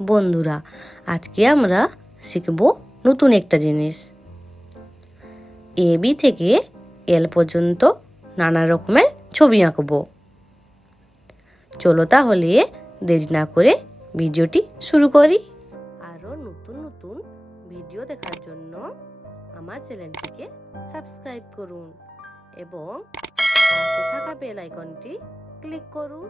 বন্ধুরা, আজকে আমরা শিখব নতুন একটা জিনিস। এবি থেকে এল পর্যন্ত নানা রকমের ছবি আঁকবো। চলো তাহলে দেরি না করে ভিডিওটি শুরু করি। আরও নতুন নতুন ভিডিও দেখার জন্য আমার চ্যানেলটিকে সাবস্ক্রাইব করুন এবং পাশে থাকা বেল আইকনটি ক্লিক করুন।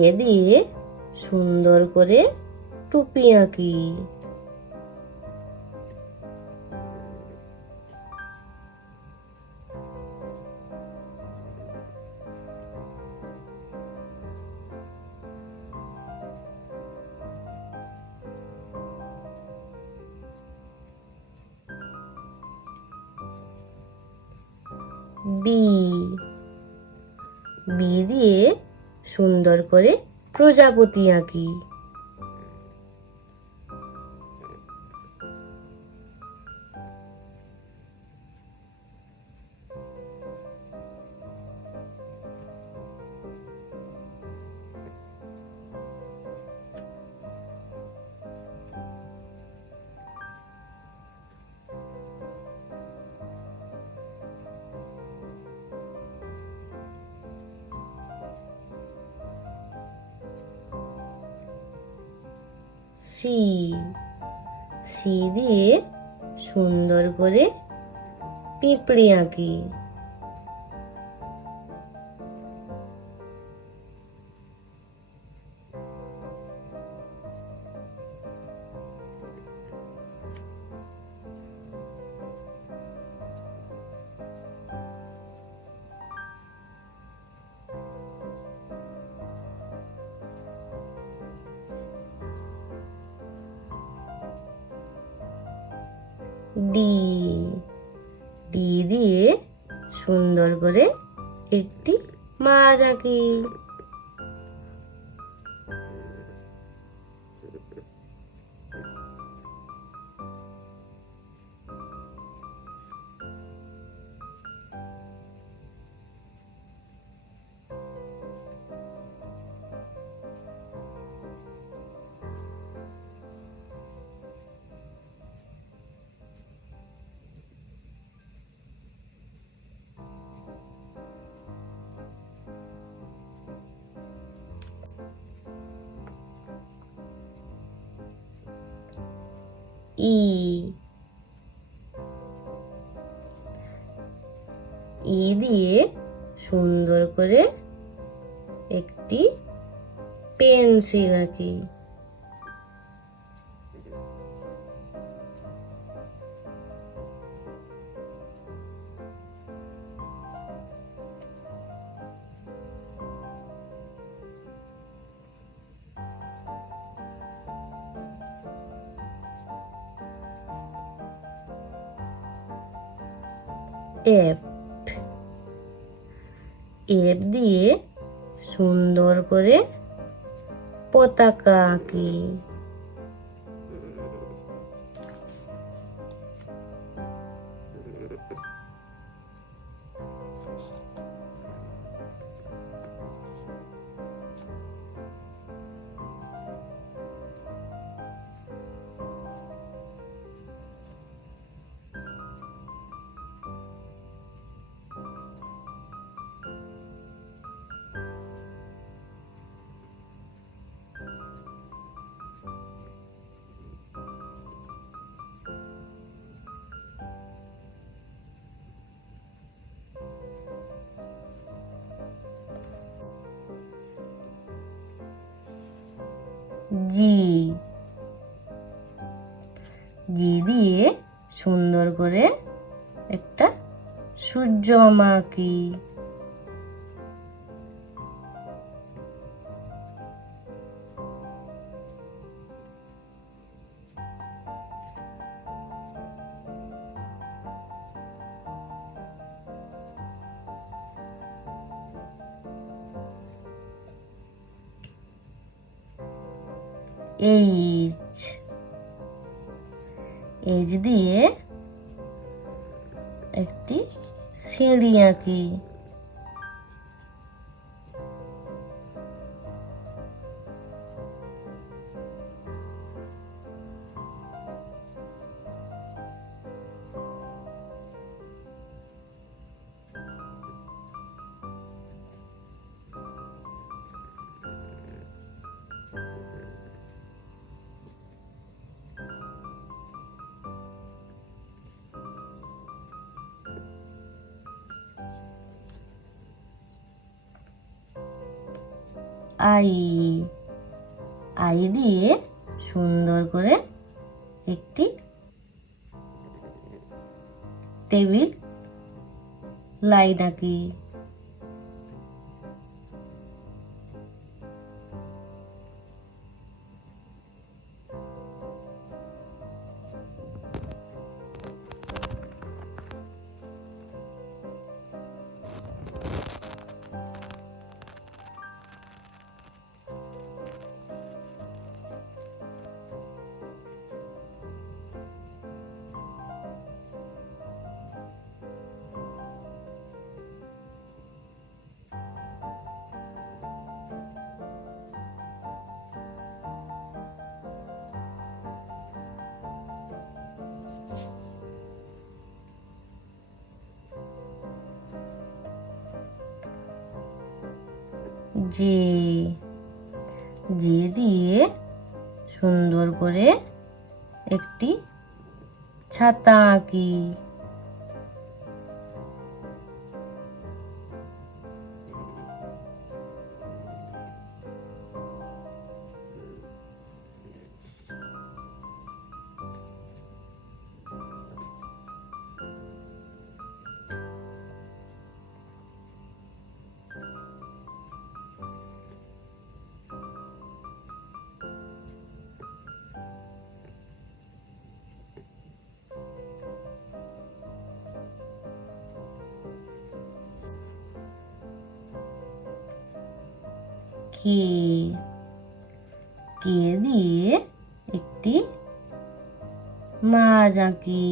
এ দিয়ে সুন্দর করে টুপি আঁকি। বি দিয়ে সুন্দর করে প্রজাপতি আঁকি। সি দিয়ে সুন্দর করে পিঁপড়ে আঁকি। ডি দিয়ে সুন্দর করে একটি মাছ আঁকি। ই দিয়ে সুন্দর করে একটি পেন্সিল আঁকি। এফ দিয়ে সুন্দর করে পতাকা আঁকি। জি দিয়ে সুন্দর করে একটা সূর্য আঁকি। এইচ, এইচ দিয়ে একটি সিঁড়ি আঁকি। আই, আই দিয়ে সুন্দর করে একটি টেবিল লাইন আঁকি। জে, জে দিয়ে সুন্দর করে একটি ছাতা আঁকি। কে, কে দিয়ে একটি মাছ আঁকি।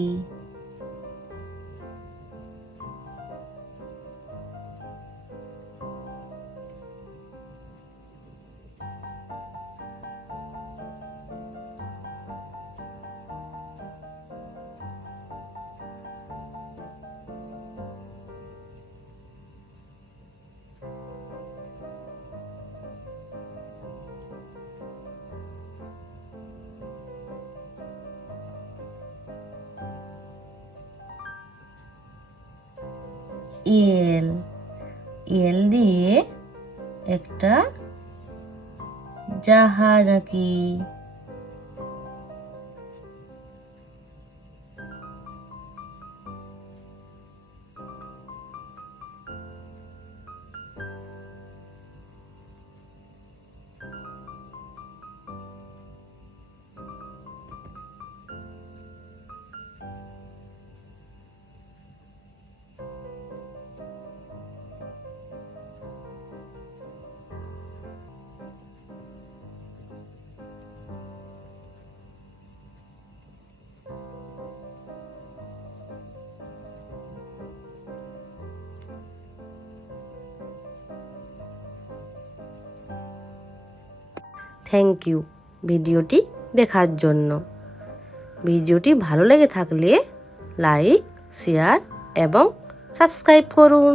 এল, এল দিয়ে একটা জাহাজ আঁকি। থ্যাংক ইউ ভিডিওটি দেখার জন্য। ভিডিওটি ভালো লেগে থাকলে লাইক, শেয়ার এবং সাবস্ক্রাইব করুন।